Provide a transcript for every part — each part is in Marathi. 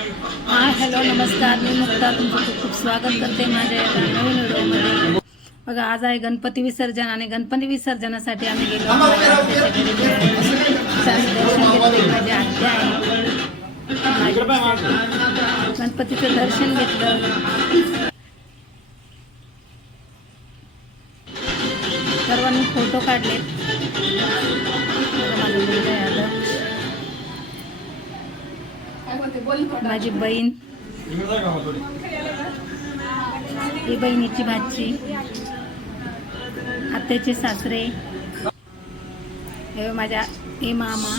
हॅलो नमस्कार, मी मुक्ता तुमचं खूप खूप स्वागत करते माझ्या एका नवीन व्हिडिओमध्ये. बघा, आज आहे गणपती विसर्जन आणि गणपती विसर्जनासाठी आम्ही गेलो. माझ्या आत्या आहे, गणपतीचं दर्शन घेतलं. सर्वांनी फोटो काढले. माझी बहीण, ही बहिणीची भाची, आत्याचे सासरे, हे माझ्या हे मामा,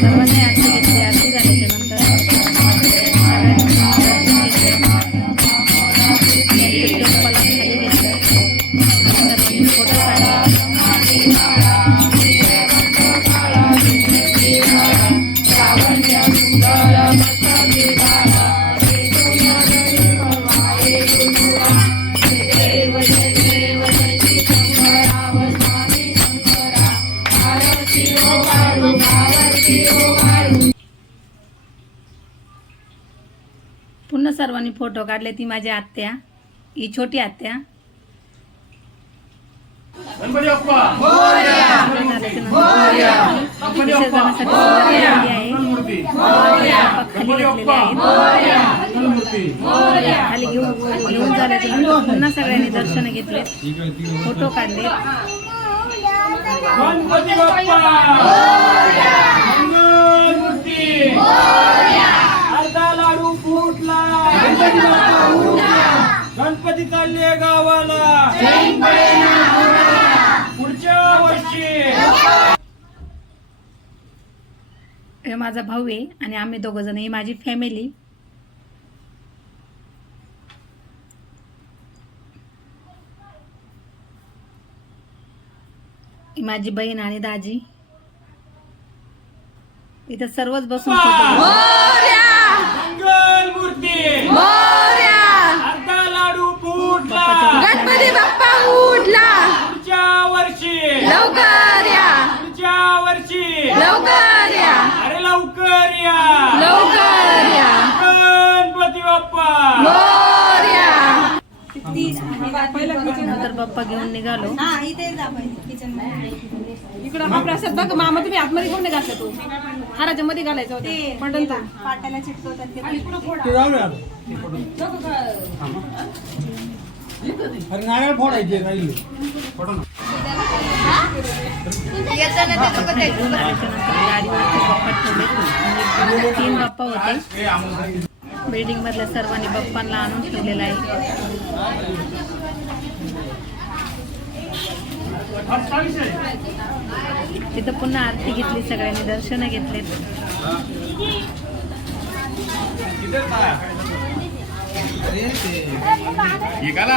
सर्वांनी आरती घेतली. आरती झाल्याच्या नंतर पुन्हा सर्वांनी फोटो काढले. ती माझी आत्या, ही छोटी आत्या. खाली घेऊन झाल्याच्या नंतर पुन्हा सगळ्यांनी दर्शन घेतले, फोटो काढले. गणपती चालले गावाला पुढच्या वर्षी. हे माझा भाऊ आहे आणि आम्ही दोघ जण, ही माझी फॅमिली. ही माझी बहीण आणि दाजी. इथं सर्वच बसून मंगल मूर्ती, अर्धा लाडू फुटला, गणपती बाप्पा उठला, पुढच्या वर्षी लवकर या, पुढच्या वर्षी लवकर या, अरे लवकर या, लवकर या, गणपती बाप्पा मोरया. नंतर बाप्पा घेऊन निघालो. इकडं हा प्रसाद बघ मामा, तुम्ही आतमध्ये घेऊन घातला तो हाराच्या मध्ये घालायचा होता, पटन तो पाट्याला चिटकवतात ते. अरे नारळ फोडायचे राहिले. गाडीवरती बाप्पा ठेवले. 3 बाप्पा होते. बिल्डिंग मधल्या सर्वांनी बाप्पांना आणून ठेवलेला आहे. तिथं पुन्हा आरती घेतली, सगळ्यांनी दर्शन घेतले. इकडे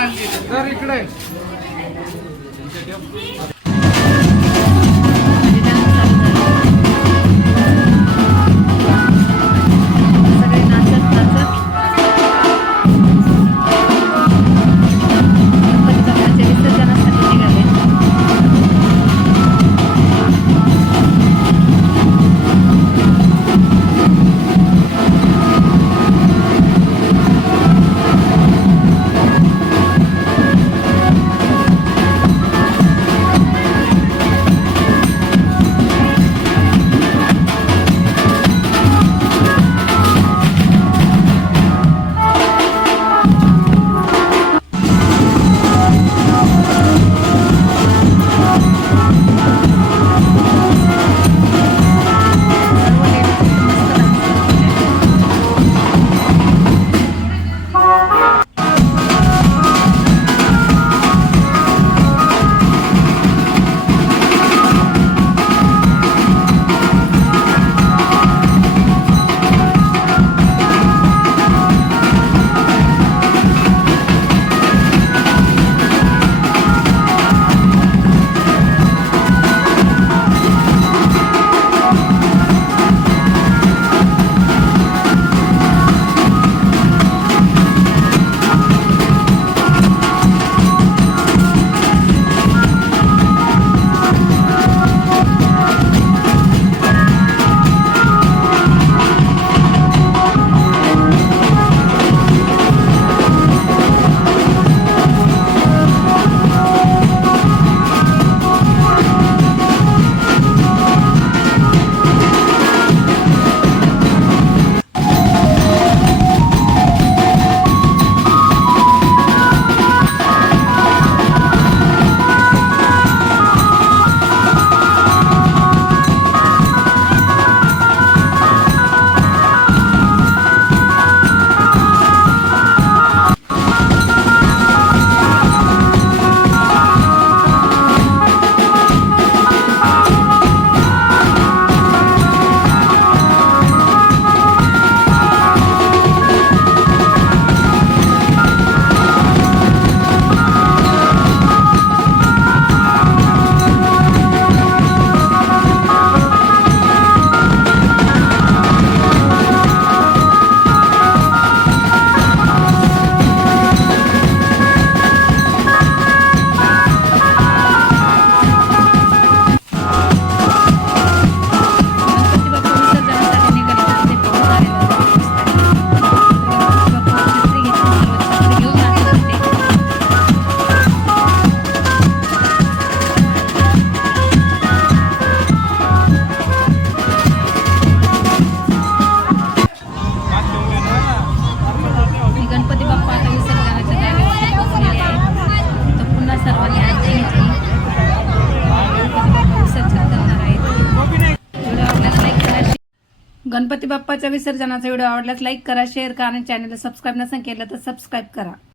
गणपती बाप्पाच्या विसर्जनाचा व्हिडिओ आवडल्यास लाईक करा, शेअर करा आणि चॅनलला सबस्क्राईब नसेल केलं तर सबस्क्राईब करा.